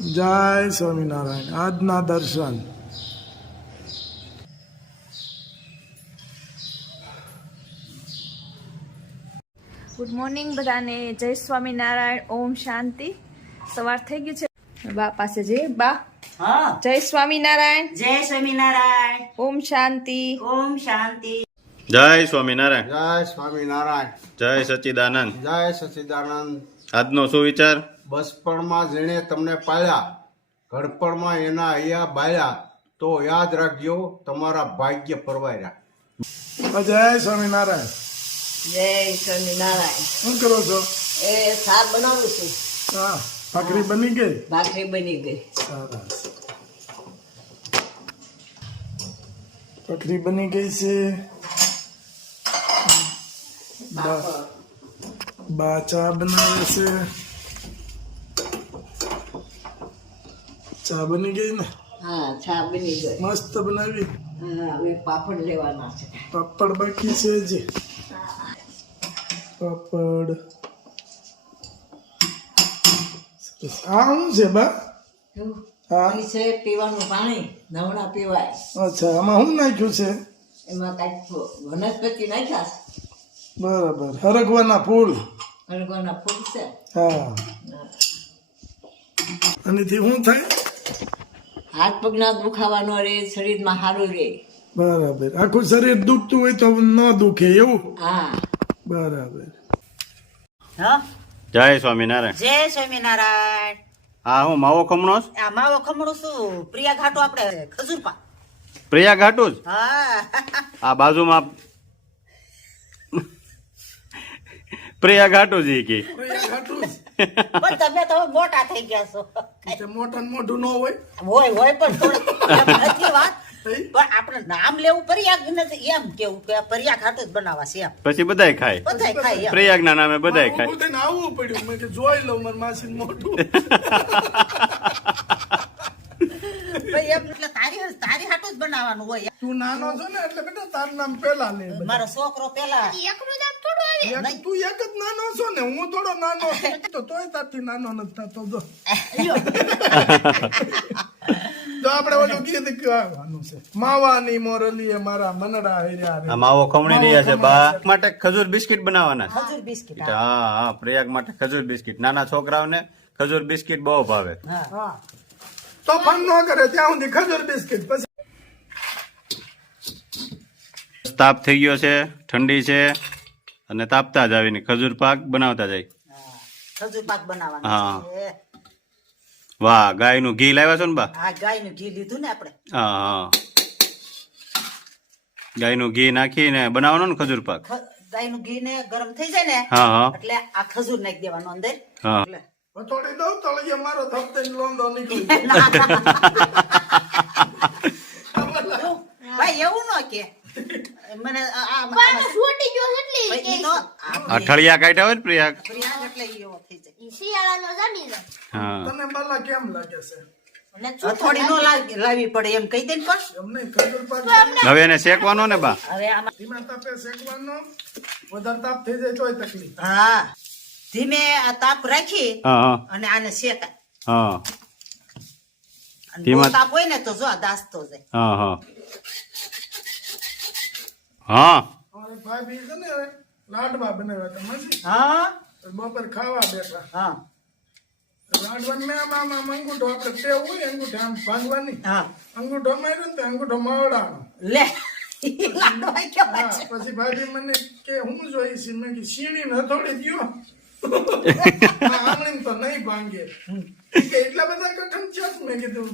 જય સ્વામિનારાયણ. આજના દર્શન. ગુડ મોર્નિંગ બધાને. જય સ્વામિનારાયણ. ઓમ શાંતિ. સવાર થઈ ગયું છે. બા પાસે જઈએ. બા, હા, જય સ્વામિનારાયણ. જય સ્વામિનારાયણ. ઓમ શાંતિ. ઓમ શાંતિ. જય સ્વામિનારાયણ. જય સ્વામિનારાયણ. જય સચ્ચિદાનંદ. જય સચિદાનંદ. આજનો શું વિચાર? બચપણમાં જેણે તમને પાળ્યા, ઘડપણમાં એના અહીંયા બાળ્યા, તો યાદ રાખજો તમારા ભાગ્ય પરવાર્યા. જય સ્વામિનારાયણ. જય સ્વામિનારાયણ. શું કરો છો? એ શાક બનાવું છું. હા, ભાખરી બની ગઈ. ભાખરી બની ગઈ. સરસ. ભાખરી બની ગઈ છે. બા ચા બનાવે છે. ચા બની ગઈ ને? હા, ચા બની ગઈ. મસ્ત બનાવી. હા, હવે પાપડ લેવાના છે. પાપડ બાકી છે હજી. પાપડ. સરસ. આ શું છે બા? શું? હા, અહીં છે પીવાનું પાણી, નવણા પીવાય. અચ્છા. આમાં શું નાખ્યું છે? એમાં કાંઈક વનસ્પતિ નાખ્યા છે. બરાબર. હરગવાના ફૂલ. અડગવાના ફૂલ છે. હા. આનીથી શું થાય? હાથ પગના દુખાવાનો રે, શરીરમાં સારું રે. બરાબર. આખું શરીર દુખતું હોય તો ન દુખે એવું? હા. બરાબર. હા, જય સ્વામિનારાયણ. જય સ્વામિનારાયણ. આ હું માવો ખમણો છું? આ માવો ખમણું શું? પ્રિયા ઘાટો આપણે ખજૂરપા. પ્રિયા ઘાટું જ. હા. આ બાજુમાં પ્રિયા ઘાટું જ ઈ કે. પણ તમે તો મોટા થઈ ગયા છો. મોટા મોઢું ન હોય. હોય પણ થોડું એમ નથી વાત. પણ આપણે નામ લેવું પર્યાગ નથી, એમ કેવું કે પર્યાગ હાટું જ બનાવવા છે એમ. પછી બધાય ખાય. બધાય ખાય એમ. પ્રયાગના નામે બધાય ખાય. બધાને આવવું પડ્યું. મેં કીધું જોઈ લઉં મારા માસી મોઢું. ભાઈ એમ એટલે તારી હાટું જ બનાવવાનું હોય. તું નાનો છો ને એટલે બેટા તારું નામ પેલા લે. મારો છોકરો પેલા. તું એક જ નાનો છો ને, હું થોડો નાનો છું તો તોય તારથી નાનો નથી થતો. જો આપણે ઓલું ગીત ગાવાનું છે, માવાની મોરલી એ મારા મનડા હેર્યા રે. આ માવો ખમણી રહ્યા છે. બા માટે ખજૂર બિસ્કિટ બનાવવાના છે. ખજૂર બિસ્કિટ. હા હા, પ્રયાગ માટે ખજૂર બિસ્કિટ. નાના છોકરાઓને ખજૂર બિસ્કિટ બહુ ભાવે. હા, તો ફન ન કરે ત્યાં સુધી ખજૂર બિસ્કિટ. પછી તાપ થઈ ગયો છે, ઠંડી છે, અને તાપતા જ આવીને ખજૂર પાક બનાવતા જાય. ખજૂર પાક બનાવવાનો હા. છે. વાહ, ગાયનું ઘી લાવ્યા છો ને બા? આ ગાયનું ઘી લીધું ને આપણે. હા હા, ગાયનું ઘી નાખીને બનાવવાનો ને ખજૂર પાક. ગાયનું ઘી ને ગરમ થઈ જાય ને હા હા એટલે આ ખજૂર નાખી દેવાનો અંદર. હા. એટલે થોડી દઉં તળિયે મારો ધપતે લોંદો નીકળી ભાઈ એવું ન કે મને અઠળિયા કાઢ્યા હોય ને પ્રયાગ. એટલે એવો થઈ જાય. હા. તને બાલા કેમ લાગે છે? થોડી નો લાવવી પડે એમ કહી દે ને. પણ એમને ખજૂર પાક હવે એને શેકવાનો ને બા? હવે આમાં ધીમા તાપે શેકવાનો. વધારે તાપ થઈ જાય તોય તકલીફ. હા ધીમે આ તાપ રાખી હા હા અને આને શેકાય. હા અને ધીમા- બહુ તાપ હોય ને તો જો આ દાસતો જાય. હા હા હા. અમારે ભાભી છે ને લાડવા બનાવ્યા હતા મજી. હા બપોર ખાવા બેઠા. હા લાડવાનું ને આમ અંગૂઠો આપણે ટેવ હોય અંગૂઠો આમ ભાંગવાની. હા અંગૂઠો માર્યો ને તો અંગૂઠો મવડાનો. લે લાડવા કેવા હા, છે? પછી ભાભી મને કે હું જોઈ છે. મેં કીધું સીણી ન થોડી દ્યો. આમણી તો નહીં ભાંગે. કે એટલા બધા કઠણ છે. મેં કીધું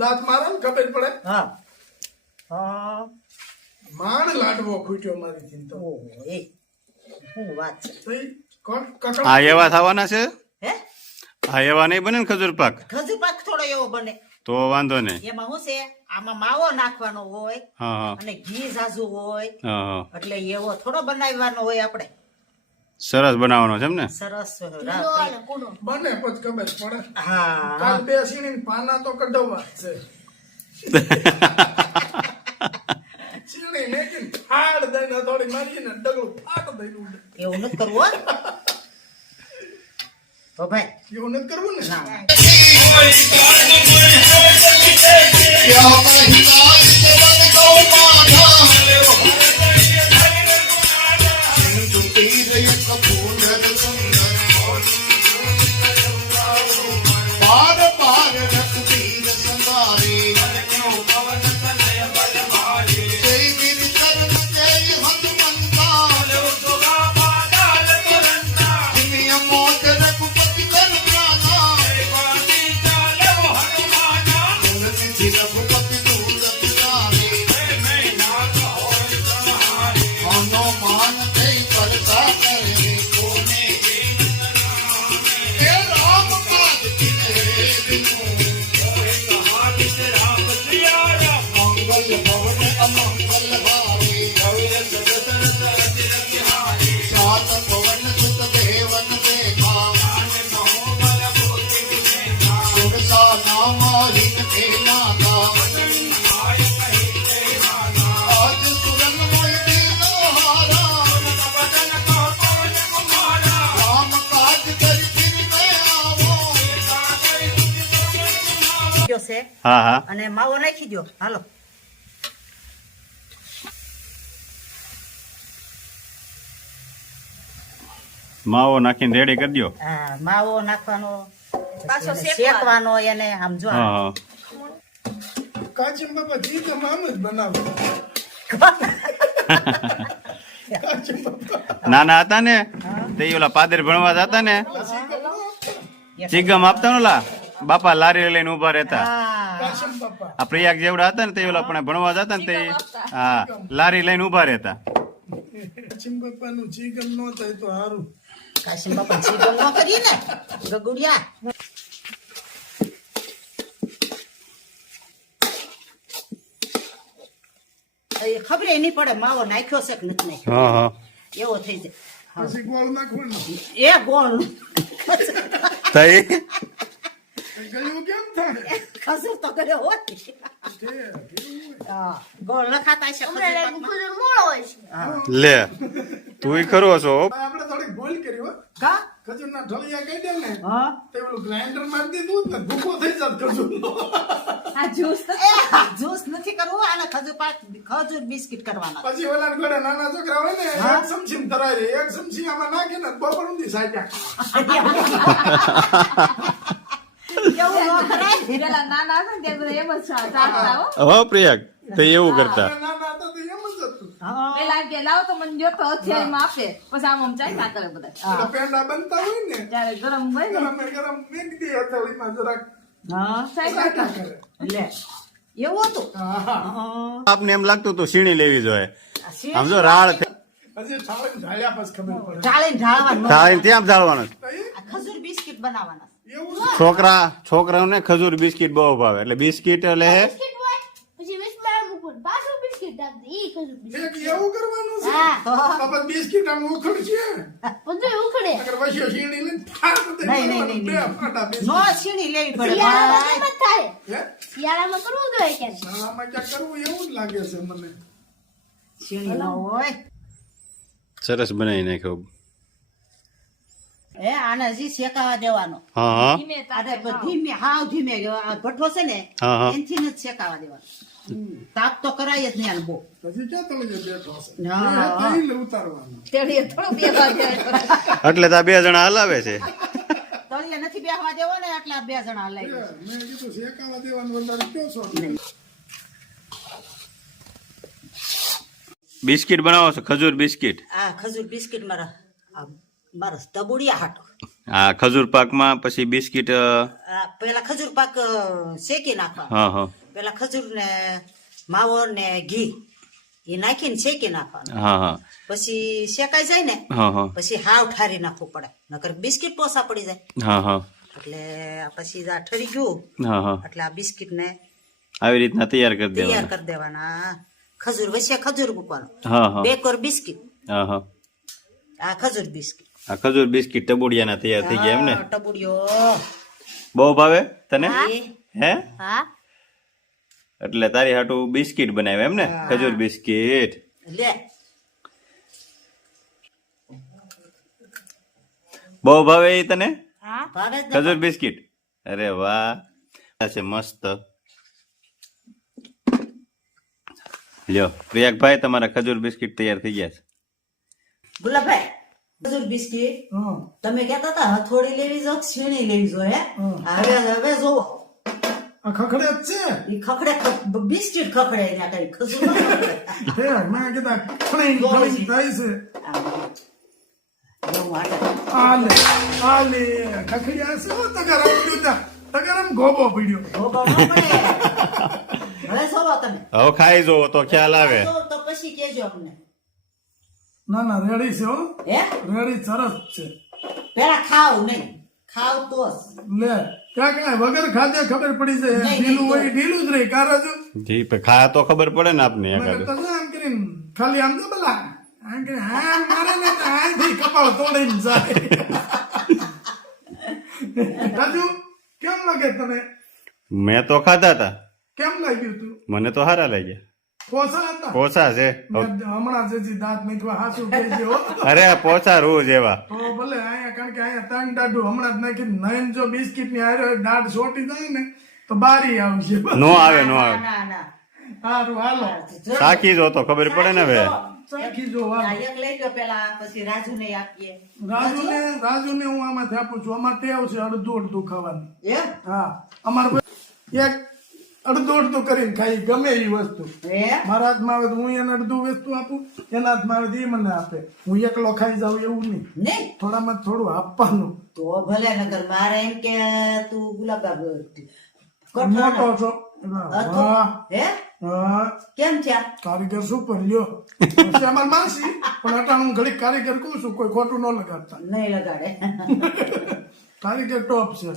દાંત મારો ને ખબર પડે. હા હા માંડ લાડવો ખૂટ્યો મારી ચિંતા. ઓહો, એ શું વાત છે? તો ઈ કકડ આ એવા થવાના છે? હે આ એવા નહીં બને ને ખજૂર પાક? ખજૂર પાક થોડો એવો બને. તો વાંધો નહીં. એમાં શું છે, આમાં માવો નાખવાનો હોય હા હા અને ઘી ઝાઝુ હોય હા હા. એટલે એવો થોડો બનાવવાનો હોય. આપણે સરસ બનાવવાનો છે એમ ને? સરસ બને પછી ખબર પડે. હા કાલ બે સીણી પાના તો કઢવા છે. સીણી મેકીને ફાડ દઈને થોડી મારીને ડગલું ફાટ દઈને ઉડે. એવું નથી કરવું હો. તો ભાઈ એવું નથી કરવું ને ના છે હા હા અને માવો નાખી દો હાલો માવો નાખીને રેડી કરી દો. હા માવો નાખવાનો પાછો પછી એને શેકવાનો એને સમજો હા હા કાચી બાપા જી તો આમ જ બનાવે કાચી બાપા નાના હતા ને તે ઓલા પાદર ભણવા જતા ને ચીગમ આપતા ને ઓલા બાપા લારી લઈને ઉભા રહેતા. કાચી બાપા આ પ્રયાગ જેવડા હતા ને તે ઓલા પણ ભણવા જતા ને તે હા લારી લઈને ઉભા રહેતા. કાચી બાપા નું ચીકન નો થાય તો સારું. કાશી બાપા ચીકન ન કરી ને ગગુડિયા એ ખબર નહીં પડે માવો નાખ્યો છે કે નથી નાખ્યો હા હા એવો થઈ જાય પછી ગોળ નાખવાનું એ ગોળ થઈ ગયું કેમ થાય ખસુર તો કર્યો હોય હા ગોળ નખાતા છે ખજૂર પાકમાં. લે તું ખરો છો. આપણે થોડીક ભૂલ કરી હો કા ખજૂરના ઢળિયા કહી દે ને હા તે ઓલું ગ્રાઇન્ડર મારી દીધું ને ભૂકો થઈ જાત ખજૂરનો. આ જ્યુસ તો એ જ્યુસ નથી કરવું આને ખજૂર બિસ્કિટ કરવાના પછી ઓલા ઘરે નાના છોકરા હોય ને હા. એક ચમચી ધરાય એક ચમચી આમાં નાખે ને બપોર સુધી સાચ્યા એવું ન કરાય પેલા નાના હતા ને ત્યારે બધા એમ જ ચાખતા હો. હો પ્રયાગ તે એવું કરતા. આપણે નાના હતા તો એમ જ હતું હા પેલા કે લાવો તો મને જો તો હથિયારમાં આપે પછી આમ આમ ચાખ્યા કરે બધા પેલા પેંડા બનતા હોય ને જયારે ગરમ હોય ને ગરમ મેકી દે હથેળીમાં જરાક હા ચાખ્યા સાચા કરે. કરે લે એવું હતું હા હા હા. આપને એમ લાગતું તું સીણી લેવી જોઈએ. આ શેર આમ જો રાળ થઈ હજી છાળીને ઢાળ્યા પછી ખબર પડે ઢાળીને ઢાળવાનું થાળીને ત્યાં ઢાળવાનું. તો એ આ ખજૂર બિસ્કિટ બનાવવાના એવું છોકરાઓને ખજૂર બિસ્કિટ બહુ ભાવે એટલે બિસ્કિટ એટલે હે એક એવું કરવાનું છે હા તો બાપા બિસ્કિટ આમ ઉખડશે અગર વસ્યો શીણી લઈને ફાટ દે નહીં, નહીં, નહીં, બે નહીં. ફાટા નો બિસ્કિટ છીણી લેવી પડે ભાઈ. હે શાળામાં ક્યાંક કરવું એવું જ લાગે છે મને છીણી ન હોય સરસ બનાવી નાખ્યો. એ આને હજી શેકાવા દેવાનો હા હા ધીમે આ તાપે તો ધીમે હાવ ધીમે આ ભઠ્ઠો છે ને હા, હા. એનથી જ શેકાવા દેવાનો તાપ તો કરાય જ નહીં આને બહુ પછી ક્યાં તમે બેઠો છે હા, હા. તૈલ ઉતારવાનું તેડીએ થોડું બે વાગે એટલે તો આ બે જણા હલાવે છે. તળિયે નથી બેસવા દેવો ને એટલે આ બે જણા લઈ મેં કીધું શેકાવા દેવાનું વધારે કયો છો બિસ્કિટ બનાવો છો ખજૂર બિસ્કિટ. આ ખજૂર બિસ્કિટ મારા તબુડિયા હાટો હા ખજૂર પાકમાં પછી બિસ્કિટ આ પેલા ખજૂર પાક શેકી નાખવા હા હા પેલા ખજૂર ને માવો ને ઘી એ નાખીને શેકી નાખવાનું હા હા પછી શેકાઈ જાય ને હા હા પછી હાવ ઠારી નાખવું પડે નકર બિસ્કિટ પોસા પડી જાય હા હા એટલે આ પછી આ ઠરી ગયું હા હા એટલે આ બિસ્કિટ ને આવી રીતના તૈયાર કરી તૈયાર દેવાના. કરી દેવાના ખજૂર વચ્ચે ખજૂર મૂકવાનું હા હા બે કોર બિસ્કિટ હા હા આ ખજૂર બિસ્કિટ આ ખજૂર બિસ્કિટ ટબુડિયાના તૈયાર થઈ ગયા એમ ને. હા, ટબુડિયો બહુ ભાવે તને એ હે એટલે તારી હાટું બિસ્કિટ બનાવે એમ ને ખજૂર બિસ્કિટ. લે બહુ ભાવે એ તને ભાવે જ ને. ખજૂર બિસ્કિટ અરે વાહ આ છે મસ્ત લ્યો પ્રિયાકભાઈ તમારા ખજૂર બિસ્કિટ તૈયાર થઈ ગયા છે ગુલાબભાઈ ખજૂર બિસ્કિટ હા તમે કહેતા હતા હથોડી લેવી જો છીણી લેવી જો હે હવે જોવો આ ખખડે જ છે ઈ ખખડે બિસ્કિટ ખખડે એના કઈ ખજૂર ન ખખડે. હે મેં કીધા ખણી ખણી થાય છે એવું માટે. આ લે ખખડ્યા છે હો, તગારામ પડ્યો તા. તગારામ ગોબો પડ્યો ભોગવવો પડે. હવે જોવો તમે હવે ખાઈ જોવો તો ખ્યાલ આવે જોવો તો પછી કેજો અમને ના ના રેડી છે હો હે રેડી સરસ છે પેલા ખાવ નહીં ખાવ તો જ. લે ક્યાં ક્યાં વગર ખાધે ખબર પડી જાય નહીં, ઢીલું નહીં, હોય ઢીલું જ રહે કારાજુ જી પણ ખા તો ખબર પડે ને આપને મેં એકાદ કરતા આમ કરીને ખાલી આમ તો ભલા આમ કરીને હા મારે ને તો આથી કપાળ તોડીને જાય રાજુ કેમ લાગે તને મેં તો ખાધા હતા કેમ લાગ્યું તું મને તો સારા લાગ્યા પોસા હતા પોચા છે મેં હમણાં જે દાંત નાખવા હાસુ કહેજે હો અરે આ પોચા રૂ જેવા તો ભલે અહીંયા કારણ કે અહીંયા ત્રણ દાઢું હમણાં જ નાખી નયન જો બિસ્કિટ ની હારે દાઢ સોટી જાય ને તો બારી આવશે નો આવે નો આવે ના ના સારું હાલો સાકી જો તો ખબર પડે ને હવે ચાખી જો હાલો. એક લઈ ગયો પેલા પછી રાજુને આપીએ રાજુને હું આમાંથી આપું છું અમારે ટેવ છે અડધું અડધું ખાવાની એમ હા અમારે એક અડધું અડધું કરીને ખાઈ ગમે એ વસ્તુ હે મારા હાથમાં આવે તો હું એને અડધું વસ્તુ આપું એના હાથમાં આવે તો એ મને આપે હું એકલો ખાઈ જાઉં એવું નહીં નહીં થોડામાં થોડું આપવાનું તો ભલે નગર મારે એમ કે તું ગુલાબ મોટો છો હા હે હા કેમ છે કારીગર શું પર લ્યો પછી અમાર માસી પણ અટાણું ઘડીક કારીગર કહું છું કોઈ ખોટું ન લગાડતા નહીં લગાડે કારીગર ટોપ છે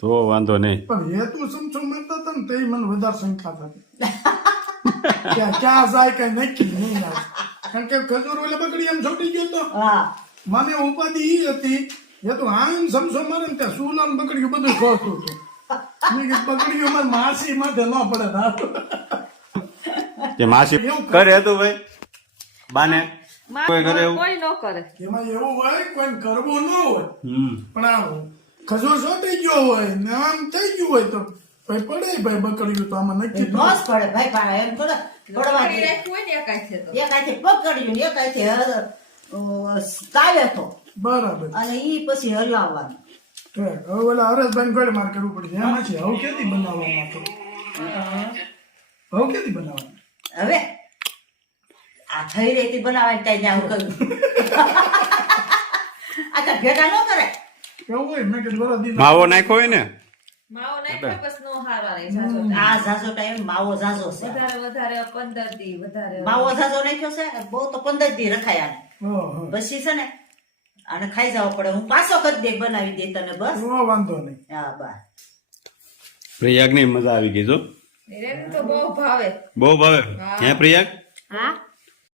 તો વાંધો નહીં પણ હેતુ સમજો માનતા હતા ને તે મને વધારે શંકા થતી ક્યાં જાય કઈ નક્કી નહીં આવે કારણ કે ખજૂર ઓલે બગડી એમ છોટી ગયો તો હા મને ઉપાધિ ઈ હતી એ તો આમ સમજો મારે ને ત્યાં સુલાન બગડ્યું બધું ખોતું હતું મેં કીધું બગડ્યું મારે માસી માથે ન પડે રાત કે માસી કરે હતું ભાઈ બાને કોઈ કરે એવું કોઈ ન કરે એમાં એવું હોય કોઈ કરવું ન હોય પણ આ ખજૂર સોટી ગયો હોય ને આમ થઈ ગયું હોય તો ભાઈ પડે ભાઈ બકડ્યું તો આમાં નક્કી નો જ પડે ભાઈ પાડે એમ થોડા પડવા દે કોઈ ને એકાય છે તો એક હાથે પકડ્યું ને એક હાથે કાવે તો બરાબર અને ઈ પછી હલાવવાનું ઠીક. હવે ઓલા હરેશભાઈ ગોળે માર કરવું પડશે એમાં છે હવે ક્યાંથી બનાવવામાં તો હવે ક્યાંથી બનાવવાનું હવે આ થઈ રહી હતી બનાવવાની ટાઈમ આવું કર્યું આ તો ભેગા ન કરે કેવું હોય મેં કીધું બરાબર દીધું માવો નાખ્યો હોય ને માવો નાખ્યો બસ નો હારવા રહે જાજો આ ઝાઝો ટાઈમ માવો ઝાઝો છે વધારે 15 દી વધારે માવો ઝાઝો નાખ્યો છે બહુ તો 15 દી રખાય આને ઓહો. પછી છે ને આને ખાઈ જવો પડે હું પાછો કરી દે બનાવી દે તને બસ ઓ વાંધો નહીં હા બસ પ્રયાગની મજા આવી ગઈ જો એને તો બહુ ભાવે બહુ ભાવે હે પ્રયાગ હા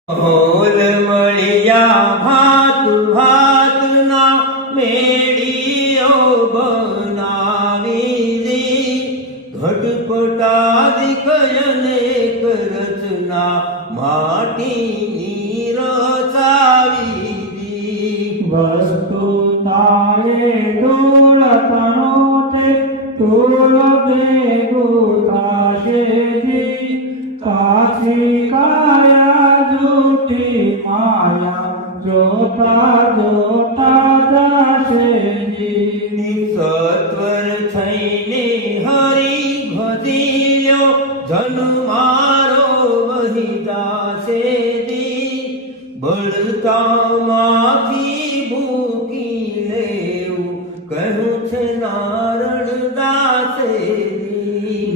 હોલ મળ્યા ભાત ભાતના મેળીઓ બનાવી દી ઘટપટાદિક અનેક રચના માટીની રચાવી દી વસ્તુ તાએ ડોળતણો તે તોળ ભેગો થાશે દી કાશી કાયા જૂઠી માયા જોતા જોતા જાશે સત્વર થઈને હરી ભજીયો જન મારો વહી જાશે દી બળતામાંથી ભૂકી લેવું કહું છે ના